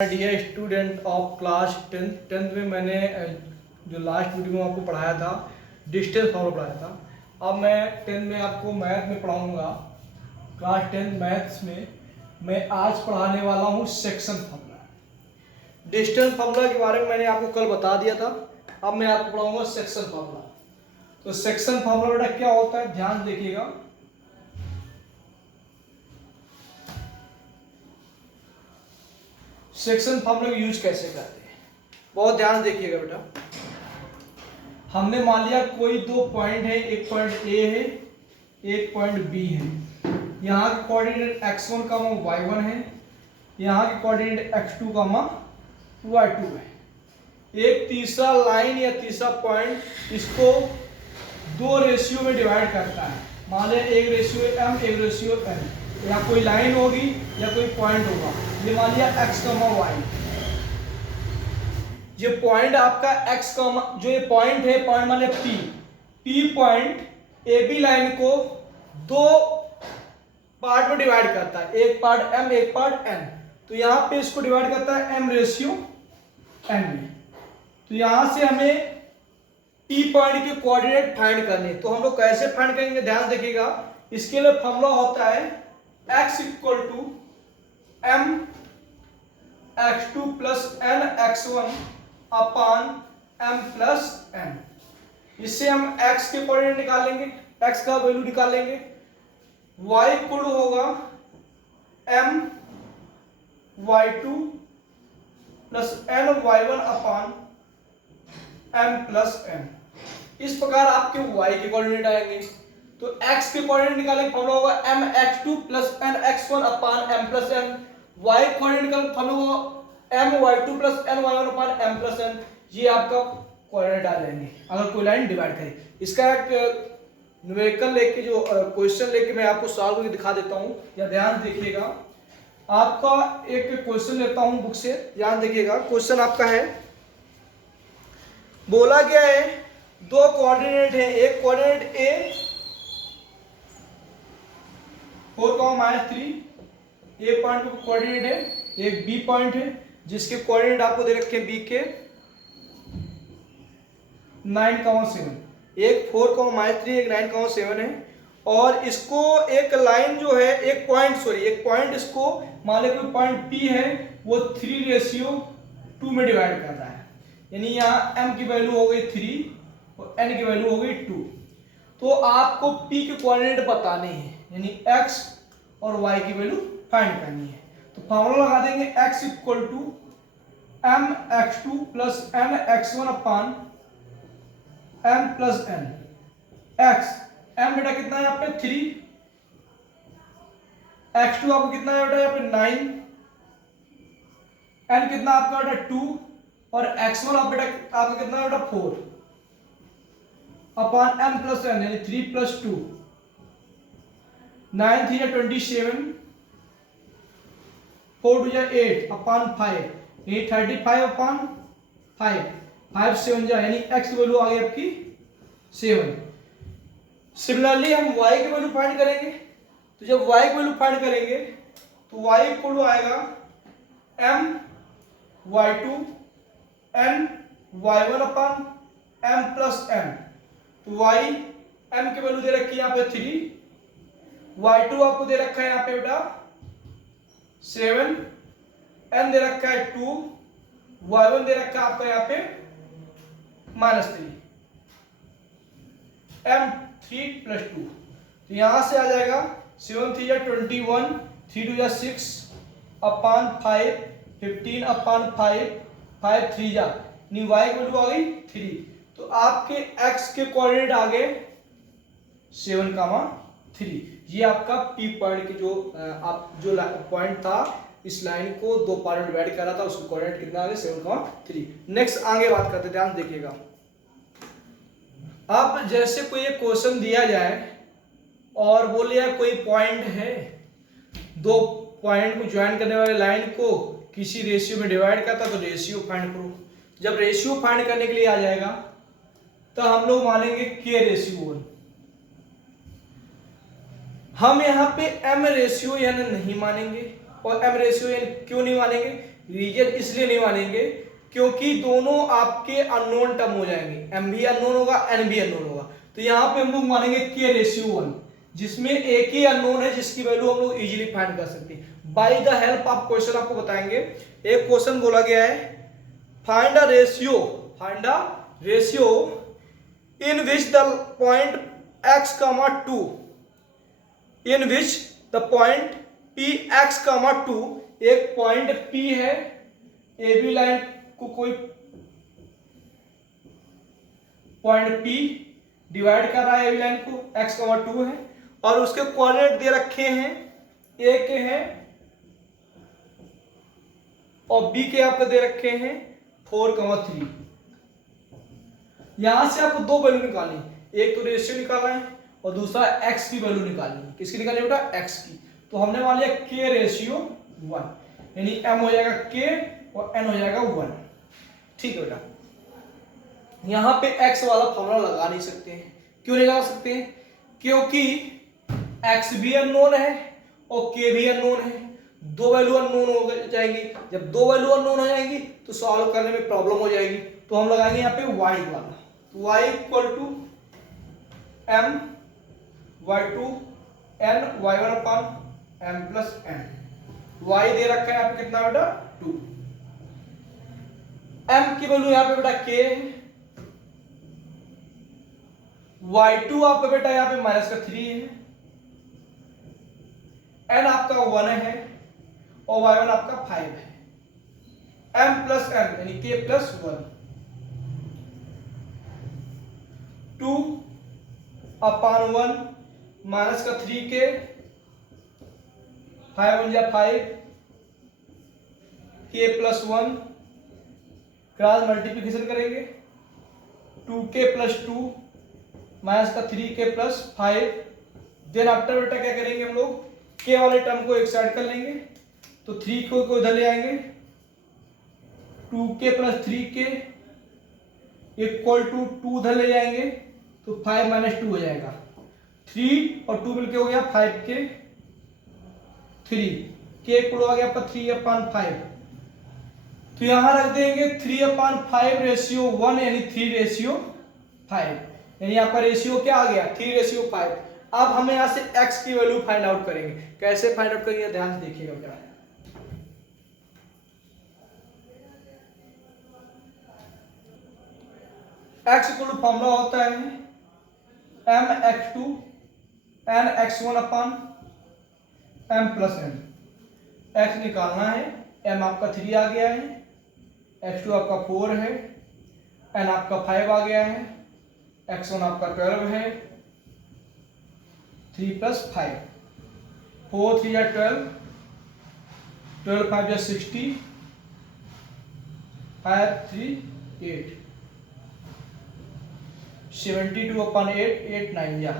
Dear student of class tenth में मैंने जो लास्ट वीडियो में आपको पढ़ाया था डिस्टेंस फॉर्मूला पढ़ाया था। अब मैं 10 में आपको मैथ में पढ़ाऊंगा। क्लास 10 मैथ्स में मैं आज पढ़ाने वाला हूँ सेक्शन फार्मूला। डिस्टेंस फार्मूला के बारे में मैंने आपको कल बता दिया था। अब मैं आपको पढ़ाऊंगा सेक्शन फार्मूला। तो सेक्शन फार्मूला बेटा क्या होता है, ध्यान देखिएगा। सेक्शन फार्मूला का यूज कैसे करते हैं, बहुत ध्यान देखिएगा बेटा। हमने मान लिया कोई दो पॉइंट है, एक पॉइंट ए है, एक पॉइंट बी है। यहाँ के कोऑर्डिनेट x1 y1 है, यहाँ के कोऑर्डिनेट x2 y2 है। एक तीसरा लाइन या तीसरा पॉइंट इसको दो रेशियो में डिवाइड करता है। मान लिया एक रेशियो m एक रेशियो n, या कोई लाइन होगी या कोई पॉइंट होगा। ये मान लिया x, y। ये पॉइंट आपका x, जो ये पॉइंट है, पॉइंट मान लिया p point A B line को दो पार्ट में डिवाइड करता है, एक पार्ट m एक पार्ट n। तो यहां पे इसको डिवाइड करता है m रेशियो n में। तो यहां से हमें p पॉइंट के कोऑर्डिनेट फाइंड करने। तो हम लोग कैसे फाइंड करेंगे, ध्यान देखिएगा। इसके लिए फॉर्मूला होता है x equal to m x2 plus n x1 upon m plus n। इससे हम x के कोऑर्डिनेट निकालेंगे, x का वैल्यू निकालेंगे। y इक्वल होगा m y2 plus n y1 अपान m प्लस n। इस प्रकार आपके y के कोऑर्डिनेट आएंगे। तो x के कोऑर्डिनेट निकालेंगे, फॉर्मूला होगा m x2 plus n x1 upon m plus n। y coordinate निकालेंगे, फॉर्मूला होगा m y2 plus n y1 अपान m प्लस n। ये आपका कोऑर्डिनेट आ जाएंगे अगर कोई लाइन डिवाइड करे। इसका एक न्यूमेरिकल लेके जो क्वेश्चन लेके मैं आपको सॉल्व करके दिखा देता हूं, या ध्यान देखिएगा। आपका एक क्वेश्चन लेता हूं बुक से, ध्यान देखिएगा। क्वेश्चन आपका है, बोला गया है दो कोऑर्डिनेट है, एक कोऑर्डिनेट a 4,-3 ए पॉइंट का कोऑर्डिनेट है, एक बी पॉइंट है जिसके कोऑर्डिनेट आपको दे रखे हैं बी के 9,7। एक 4,-3 एक 9,7 है। और इसको एक लाइन जो है, एक पॉइंट इसको मान लो कोई पॉइंट P है, वो 3:2 में डिवाइड कर रहा है। यानी यहाँ m की वैल्यू हो गई 3 और n की वैल्यू हो गई 2। तो आपको P के कोऑर्डिनेट बताने हैं, यानी x और y की वैल्यू फाइंड करनी है। तो फॉर्मूला लगा देंगे x equal to m x2 plus n x1 upon m plus n। x m बेटा कितना है यहाँ पे 3, x2 आपको कितना है बेटा यहाँ पे 9, n कितना आपका बेटा 2 और x1 आप बेटा आपका कितना है बेटा 4 अपान m प्लस n, यानी 3 प्लस 2 9 3 या 27, 4 2 या 8 अपान 5, यानी 35 अपान 5, 5 7 जा, यानी x वैल्यू आ गई आपकी 7। सिमिलरली हम y की वैल्यू फाइंड करेंगे। तो जब y की वैल्यू फाइंड करेंगे तो y इक्वल आएगा m y2 n y1 अपान m प्लस n। तो y m की वैल्यू दे रखी है यहाँ पे 3, y2 आपको दे रखा है यहाँ पे बेटा 7, n दे रखा है 2, y1 दे रखा है आपका यहाँ पे -3, m 3 प्लस 2। तो यहां से आ जाएगा 7 3 या 21, 3 2 या 6 अपान 5, 15 अपान 5, 5 3 जा, यानी y की वैल्यू आ गई 3। तो आपके x के कोऑर्डिनेट आ गए 7,3। ये आपका p पॉइंट की जो पॉइंट था, इस लाइन को दो पार्ट में डिवाइड करा था, उसके कोऑर्डिनेट कितना आ गए 7,3। नेक्स्ट आगे बात करते, ध्यान देखिएगा। अब जैसे कोई एक क्वेश्चन दिया जाए और बोल लिया कोई पॉइंट है, दो पॉइंट को ज्वाइन करने वाले लाइन को किसी रेशियो में डिवाइड करता, तो रेशियो फाइंड करो। जब रेशियो फाइंड करने के लिए आ जाएगा तो हम लोग मानेंगे k रेशियो 1। हम यहाँ पे m रेशियो n नहीं मानेंगे। और m रेशियो n क्यों नहीं मानेंगे, रीजन इसलिए नहीं मानेंगे क्योंकि दोनों आपके अननोन टर्म हो जाएंगे, m भी अननोन होगा, n भी अननोन होगा। तो यहां पे हम लोग मानेंगे k/1, जिसमें एक ही अननोन है जिसकी वैल्यू हम लोग इजीली फाइंड कर सकते हैं by the help of question. आपको बताएंगे, एक क्वेश्चन बोला गया है find a ratio in which the point x, 2 in which the point p x, 2 एक पॉइंट p है, ए बी लाइन को कोई पॉइंट p डिवाइड कर रहा है ए बी लाइन को, x, 2 है और उसके कोऑर्डिनेट दे रखे हैं, a के हैं और b के आपको दे रखे हैं 4, 3। यहां से आपको दो वैल्यू निकालनी, एक तो रेशियो निकालना है और दूसरा x की वैल्यू निकालनी है। किसकी निकालनी बेटा? x की। तो हमने मान लिया k/1, यानी m हो जाएगा k और n हो जाएगा 1। ठीक है बेटा, यहां पे x वाला फॉर्मूला लगा नहीं सकते हैं। क्यों नहीं लगा सकते हैं? क्योंकि x भी अननोन है और k भी अननोन है, दो वैल्यू अननोन हो जाएंगी। जब दो वैल्यू अननोन हो जाएंगी तो सॉल्व करने में प्रॉब्लम हो जाएगी। तो हम लगाएंगे यहाँ पे y वाला, y equal to m y2 n y1 upon m plus n। y दे रखा है आपको कितना बेटा? 2। m की वैल्यू यहाँ पे बेटा k है, y2 आपका बेटा यहाँ पे -3 है, n आपका 1 है और y1 आपका 5 है। m प्लस n यानी k प्लस 1, 2 अपॉन 1 -3k, 5 1 जा 5, k प्लस 1, क्रॉस मल्टीप्लिकेशन करेंगे 2k plus 2 -3k plus 5। Then after बेटा क्या करेंगे हम लोग? k वाले टर्म को एक साइड कर लेंगे तो 3 को इधर ले आएंगे, 2k plus 3k equal to 2 उधर ले जाएंगे तो 5 - 2 हो जाएगा, 3 और 2 मिलके हो गया 5k, 3 k इक्वल आ गया आपका 3/5। तो यहां रख देंगे 3/5/1 यानी 3/5, यानी आपका रेशियो क्या आ गया? 3/5। अब हमें यहां से x की वैल्यू फाइंड आउट करेंगे। कैसे फाइंड आउट करेंगे ध्यान से देखिएगा बेटा। x इक्वल टू फॉर्मूला होता है mx2 nx1 upon m plus n। x निकालना है, m आपका 3 आ गया है, x2 आपका 4 है, n आपका 5 आ गया है, x1 आपका 12 है, 3 प्लस 5, 4 3 या 12, 12 5 या 60, 5 3 8, 72 अपॉन 8 8 9 या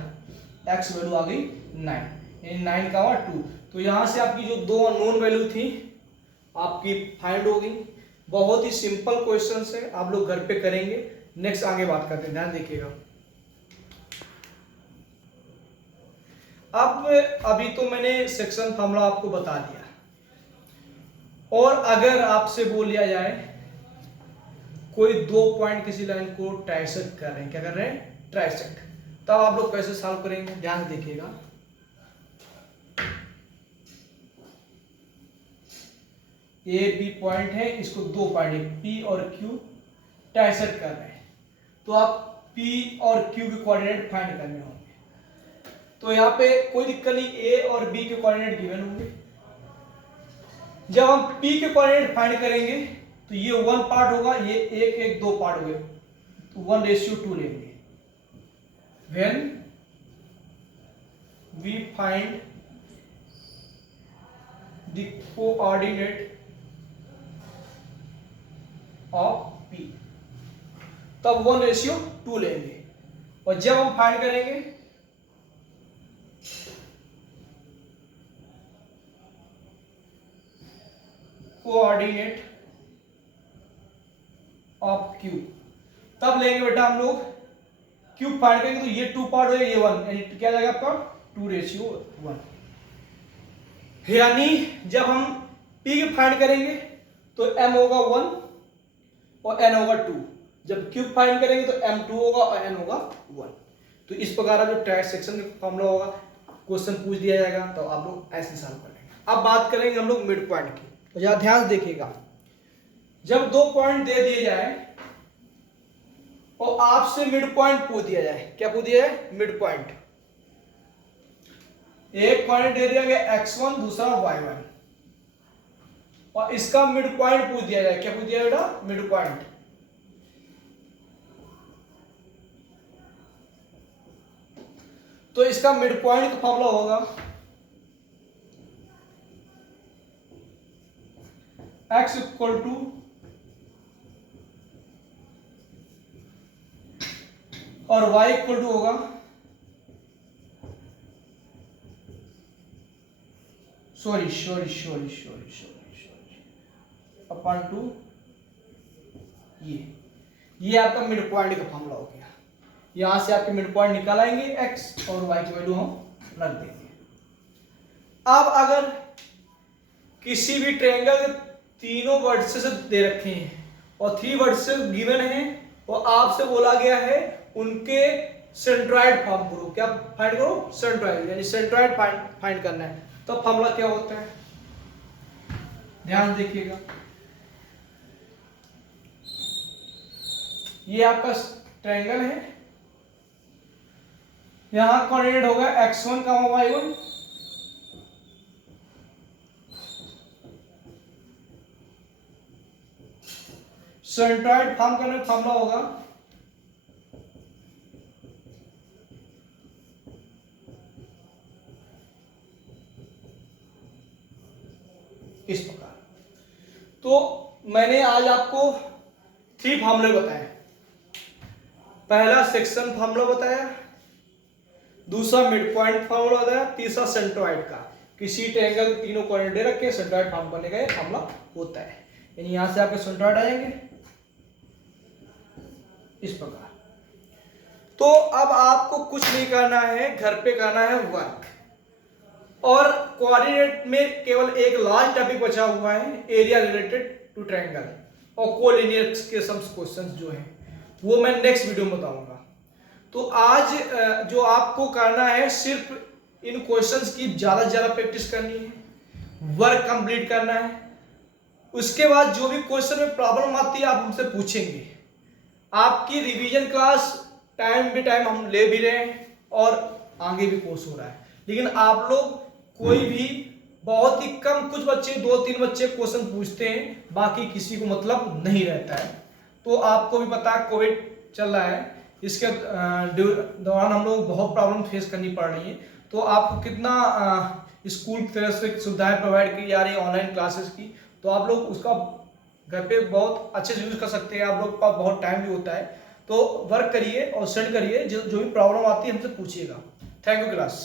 x वैल्यू आ गई 9, यानी 9, 2। तो यहां से आपकी जो दो अननोन वैल्यू थी आपकी फाइंड हो गई। बहुत ही सिंपल क्वेश्चन है, आप लोग घर पे करेंगे। नेक्स्ट आगे बात करते हैं, ध्यान देखिएगा। अब अभी तो मैंने सेक्शन फार्मूला आपको बता दिया, और अगर आपसे बोल लिया जाए कोई दो पॉइंट किसी लाइन को ट्राइसेक्ट कर रहे हैं, क्या कर रहे हैं? ट्राइसेक्ट, तब आप लोग कैसे सॉल्व करेंगे? ध्यान से देखिएगा। ए बी पॉइंट है, इसको दो पॉइंट P और Q ट्राइसेक्ट कर रहे हैं, तो आप P और Q के कोऑर्डिनेट फाइंड करने होंगे। तो यहाँ पे कोई दिक्कत नहीं, A और B के कोऑर्डिनेट गिवन होंगे। जब हम P के कोऑर्डिनेट फाइंड करेंगे तो ये 1 पार्ट होगा, ये 1 1 2 पार्ट हुए, तो 1:2 लेंगे। When we find the coordinate of P, तब 1:2 लेंगे। और जब हम फाइंड करेंगे कोऑर्डिनेट ऑफ Q, तब लेंगे बेटा हम लोग Q फाइंड करेंगे, तो ये 2 पार्ट हो ये 1, यानी क्या जाएगा आपका 2:1। यानी जब हम P की फाइंड करेंगे तो m होगा 1 और n होगा 2। जब क्यूब फाइंड करेंगे तो m2 होगा और n होगा 1। तो इस प्रकार जो ट्रांसैक्शन का फॉर्मूला होगा, क्वेश्चन पूछ दिया जाएगा तो आप लोग ऐसे सॉल्व करेंगे। अब बात करेंगे हम लोग मिड पॉइंट की। तो यहां ध्यान से देखिएगा, जब 2 पॉइंट दे दिए जाए और आपसे मिड पॉइंट पूछ दिया जाए, क्या पूछ दिया जाए? Mid point. एक पॉइंट दे दिया गया x1, दूसरा y1, और इसका मिड पॉइंट पूछ दिया जाए, क्या पूछ दिया बेटा? Mid point. तो इसका मिड पॉइंट का फॉर्मूला होगा x इक्वल टू और y इक्वल टू होगा सॉरी अपन टू ये आपका मिड पॉइंट का फॉर्मूला हो गया। यहां से आपके मिड पॉइंट निकाल आएंगे, x और y की वैल्यू हम रख देंगे। अब अगर किसी भी ट्रायंगल के तीनों वर्टिसेस दे रखे हैं और 3 वर्टिसेस गिवन हैं और आपसे बोला गया है उनके सेंट्रॉइड फाइंड करो, क्या फाइंड करो? सेंट्रॉइड, यानी सेंट्रॉइड फाइंड करना है। तो फॉर्मूला क्या होता है? ध्यान देखिएगा, ये आपका ट्रायंगल है, यहां कोऑर्डिनेट होगा x1, y1, सेंट्रॉइड फॉर्म करने का फॉर्मूला होगा इस प्रकार। तो मैंने आज आपको 3 फार्मूले बताए। पहला सेक्शन फार्मूला बताया, दूसरा मिड पॉइंट फार्मूला बताया, तीसरा सेंट्रॉइड का। किसी ट्रायंगल के तीनों कोऑर्डिनेट दे रखे सेंट्रॉइड फॉर्म करने का फार्मूला होता है। यानी यहां से आपके सेंट्रॉइड आएंगे इस प्रकार। तो अब आपको कुछ नहीं करना है, घर पे करना है वर्क। और कोऑर्डिनेट में केवल एक लास्ट टॉपिक बचा हुआ है, एरिया रिलेटेड टू ट्रायंगल और कोलिनियर के सम क्वेश्चंस जो हैं वो मैं नेक्स्ट वीडियो में बताऊंगा। तो आज जो आपको करना है सिर्फ इन क्वेश्चंस की ज्यादा से ज्यादा प्रैक्टिस करनी है, वर्क कंप्लीट करना है। उसके बाद जो भी क्वेश्चन में प्रॉब्लम आती है आप हमसे पूछेंगे। आपकी रिवीजन क्लास टाइम बे टाइम हम ले भी रहे हैं और आगे भी कोर्स हो रहा है, लेकिन आप लोग कोई भी बहुत ही कम, कुछ बच्चे 2-3 बच्चे क्वेश्चन पूछते हैं, बाकी किसी को मतलब नहीं रहता है। तो आपको भी पता है कोविड चल रहा है, इसके दौरान हम लोग बहुत प्रॉब्लम फेस करनी पड़ रही है। तो आपको कितना स्कूल की तरफ से सुविधाएं प्रोवाइड की जा रही है ऑनलाइन क्लासेस की, तो आप लोग उसका घर पे बहुत अच्छे से यूज कर सकते हैं। आप लोग का बहुत टाइम भी होता है, तो वर्क करिए और स्टडी करिए। जो भी प्रॉब्लम आती है हमसे पूछिएगा। Thank you class.